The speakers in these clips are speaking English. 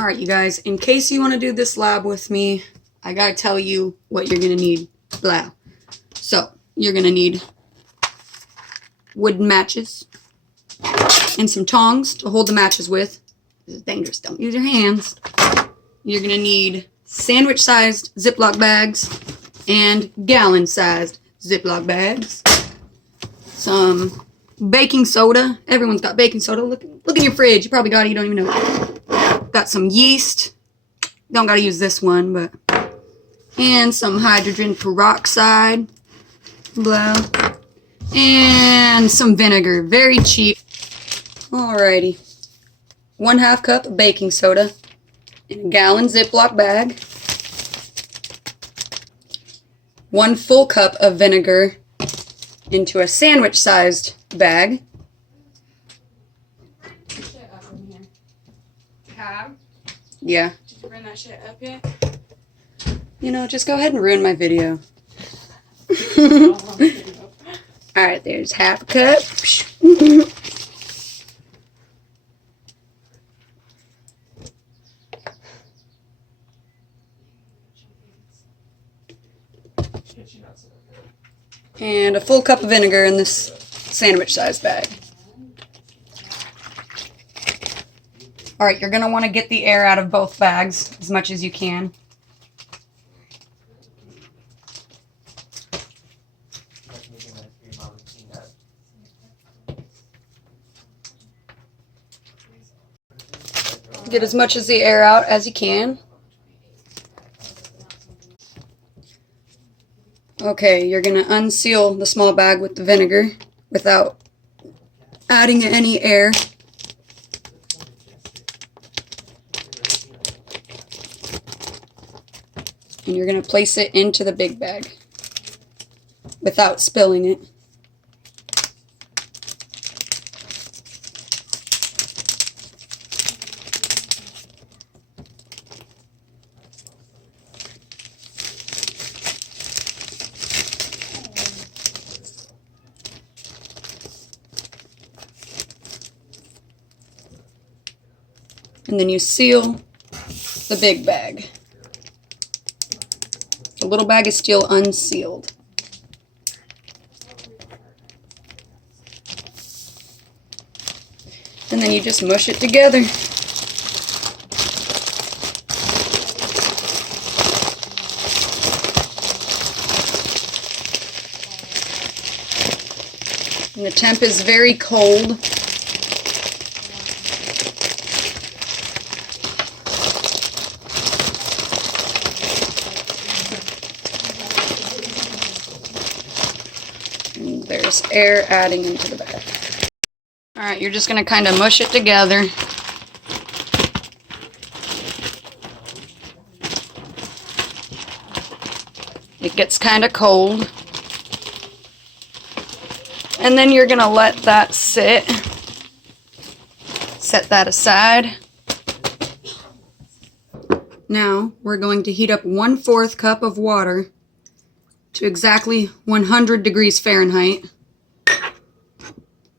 Alright, you guys, in case you want to do this lab with me, I gotta tell you what you're gonna need. Blah. So, you're gonna need wooden matches and some tongs to hold the matches with. This is dangerous, don't use your hands. You're gonna need sandwich-sized Ziploc bags and gallon-sized Ziploc bags. Some baking soda. Everyone's got baking soda. Look in your fridge. You probably got it, you don't even know. Got some yeast. Don't gotta use this one, but. And some hydrogen peroxide. Blah. And some vinegar. Very cheap. Alrighty. 1/2 cup of baking soda in a gallon Ziploc bag. 1 full cup of vinegar into a sandwich-sized bag. Yeah. Did you bring that shit up yet? You know, just go ahead and ruin my video. Alright, there's 1/2 cup. And a full cup of vinegar in this sandwich-sized bag. Alright, you're going to want to get the air out of both bags as much as you can. Get as much of the air out as you can. Okay, you're going to unseal the small bag with the vinegar without adding any air. And you're going to place it into the big bag without spilling it. And then you seal the big bag. The little bag is still unsealed. And then you just mush it together. And the temp is very cold. And there's air adding into the bag. Alright, you're just going to kind of mush it together. It gets kind of cold. And then you're going to let that sit. Set that aside. Now, we're going to heat up 1/4 cup of water to exactly 100 degrees Fahrenheit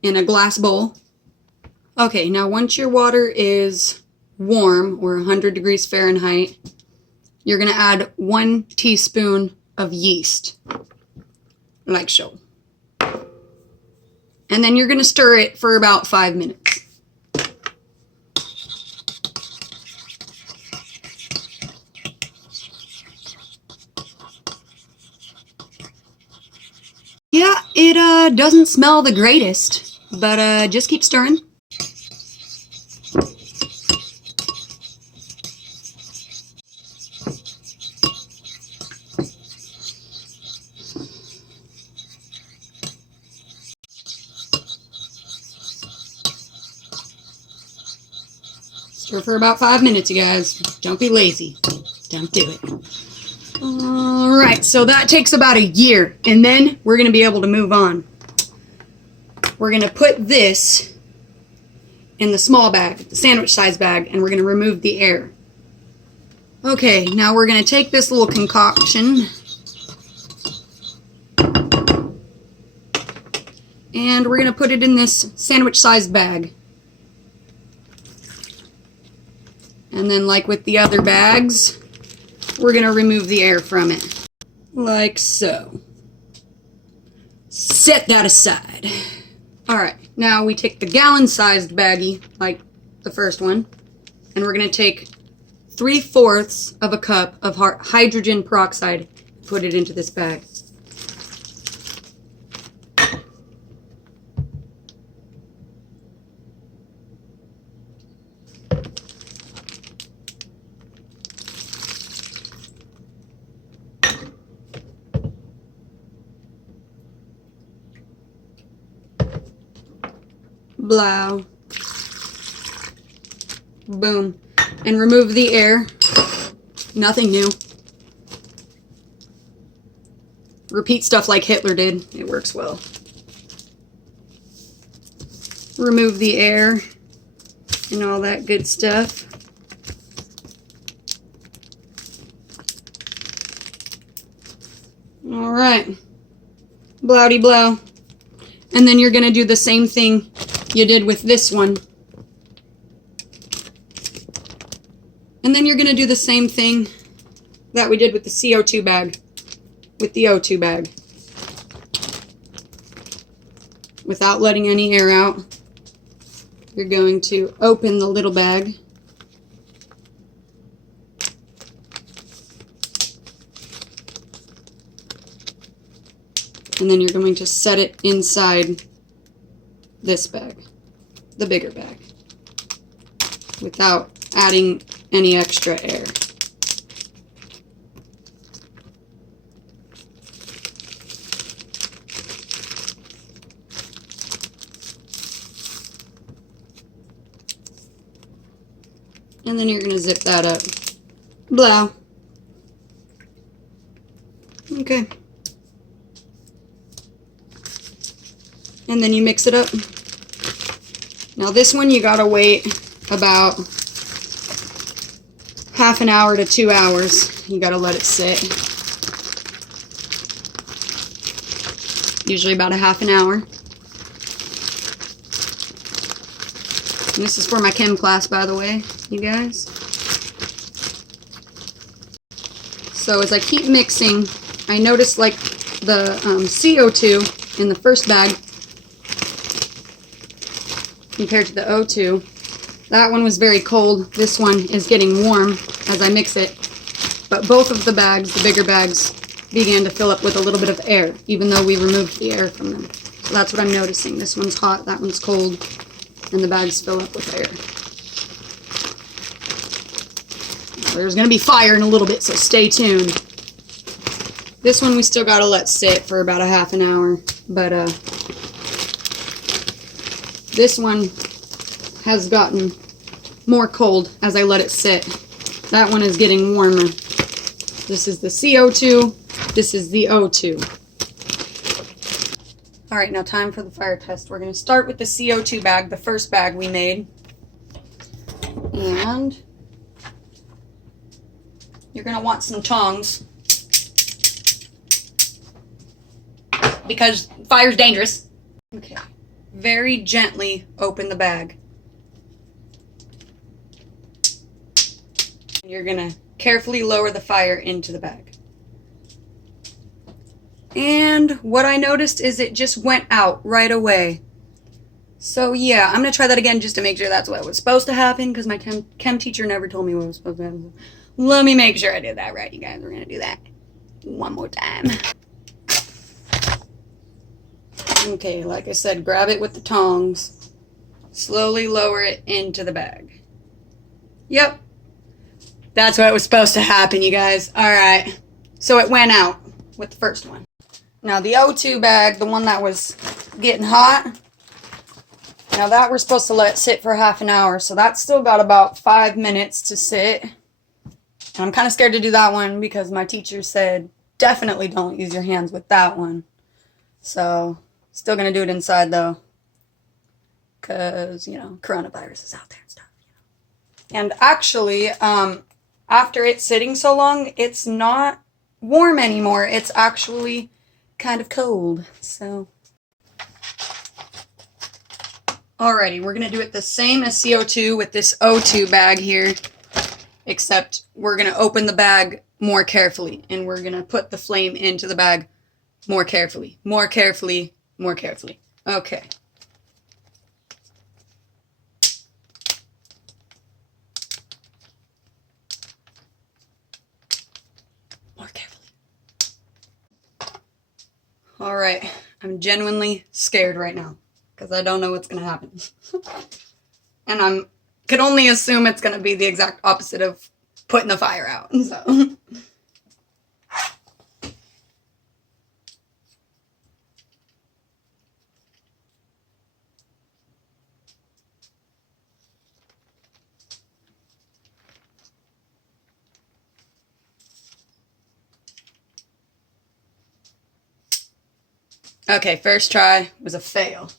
in a glass bowl. Okay, now once your water is warm, or 100 degrees Fahrenheit, you're going to add 1 teaspoon of yeast, like so. And then you're going to stir it for about 5 minutes. Yeah, it doesn't smell the greatest, but just keep stirring. Stir for about 5 minutes, you guys. Don't be lazy. Don't do it. Alright, so that takes about a year, and then we're going to be able to move on. We're going to put this in the small bag, the sandwich size bag, and we're going to remove the air. Okay, now we're going to take this little concoction and we're going to put it in this sandwich sized bag. And then like with the other bags, we're going to remove the air from it. Like so. Set that aside. Alright, now we take the gallon-sized baggie, like the first one, and we're going to take 3/4 of a cup of hydrogen peroxide, put it into this bag. Blow. Boom. And remove the air. Nothing new. Repeat stuff like Hitler did. It works well. Remove the air and all that good stuff. Alright. Blowdy blow. And then you're going to do the same thing you did with this one. And then you're going to do the same thing that we did with the CO2 bag, with the O2 bag. Without letting any air out, you're going to open the little bag. And then you're going to set it inside this bag, the bigger bag, without adding any extra air. And then you're going to zip that up. Blow. Okay. And then you mix it up. Now this one you gotta wait about half an hour to 2 hours. You gotta let it sit. Usually about a half an hour. And this is for my chem class, by the way, you guys. So as I keep mixing, I notice like the CO2 in the first bag compared to the O2. That one was very cold. This one is getting warm as I mix it. But both of the bags, the bigger bags, began to fill up with a little bit of air, even though we removed the air from them. So that's what I'm noticing. This one's hot, that one's cold, and the bags fill up with air. There's going to be fire in a little bit, so stay tuned. This one we still got to let sit for about a half an hour, but this one has gotten more cold as I let it sit. That one is getting warmer. This is the CO2, this is the O2. Alright, now time for the fire test. We're going to start with the CO2 bag, the first bag we made. And you're going to want some tongs, because fire's dangerous. Okay. Very gently open the bag. You're going to carefully lower the fire into the bag. And what I noticed is it just went out right away. So yeah, I'm going to try that again just to make sure that's what was supposed to happen, because my chem teacher never told me what was supposed to happen. Let me make sure I did that right, you guys. We're going to do that one more time. Okay, like I said, grab it with the tongs. Slowly lower it into the bag. Yep. That's what was supposed to happen, you guys. Alright. So it went out with the first one. Now the O2 bag, the one that was getting hot, now that we're supposed to let sit for half an hour. So that's still got about 5 minutes to sit. And I'm kind of scared to do that one because my teacher said definitely don't use your hands with that one. So still going to do it inside, though, because, you know, coronavirus is out there and stuff, you know. And actually, after it's sitting so long, it's not warm anymore. It's actually kind of cold, so. Alrighty, we're going to do it the same as CO2 with this O2 bag here. except we're going to open the bag more carefully, and we're going to put the flame into the bag more carefully, more carefully, more carefully. Okay. More carefully. All right. I'm genuinely scared right now because I don't know what's going to happen. And I could only assume it's going to be the exact opposite of putting the fire out. So. Okay, first try was a fail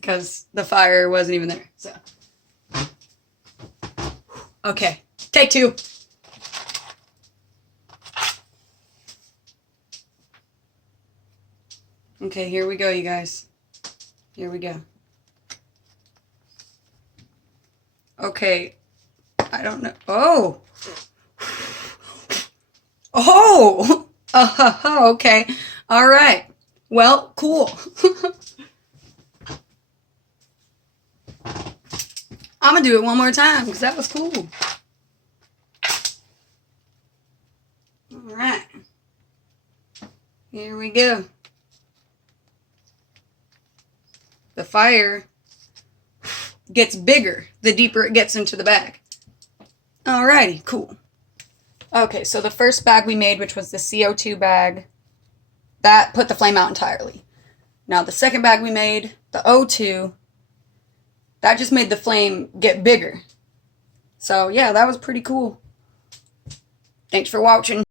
because the fire wasn't even there. So, okay, take two. Okay, here we go, you guys. Here we go. Okay, I don't know. Oh! Oh! Okay. All right. Well, cool. I'm gonna do it one more time because that was cool. All right. Here we go. The fire gets bigger the deeper it gets into the bag. Alrighty, cool. Okay, so the first bag we made, which was the CO2 bag, that put the flame out entirely. Now the second bag we made, the O2, that just made the flame get bigger. So yeah, that was pretty cool. Thanks for watching.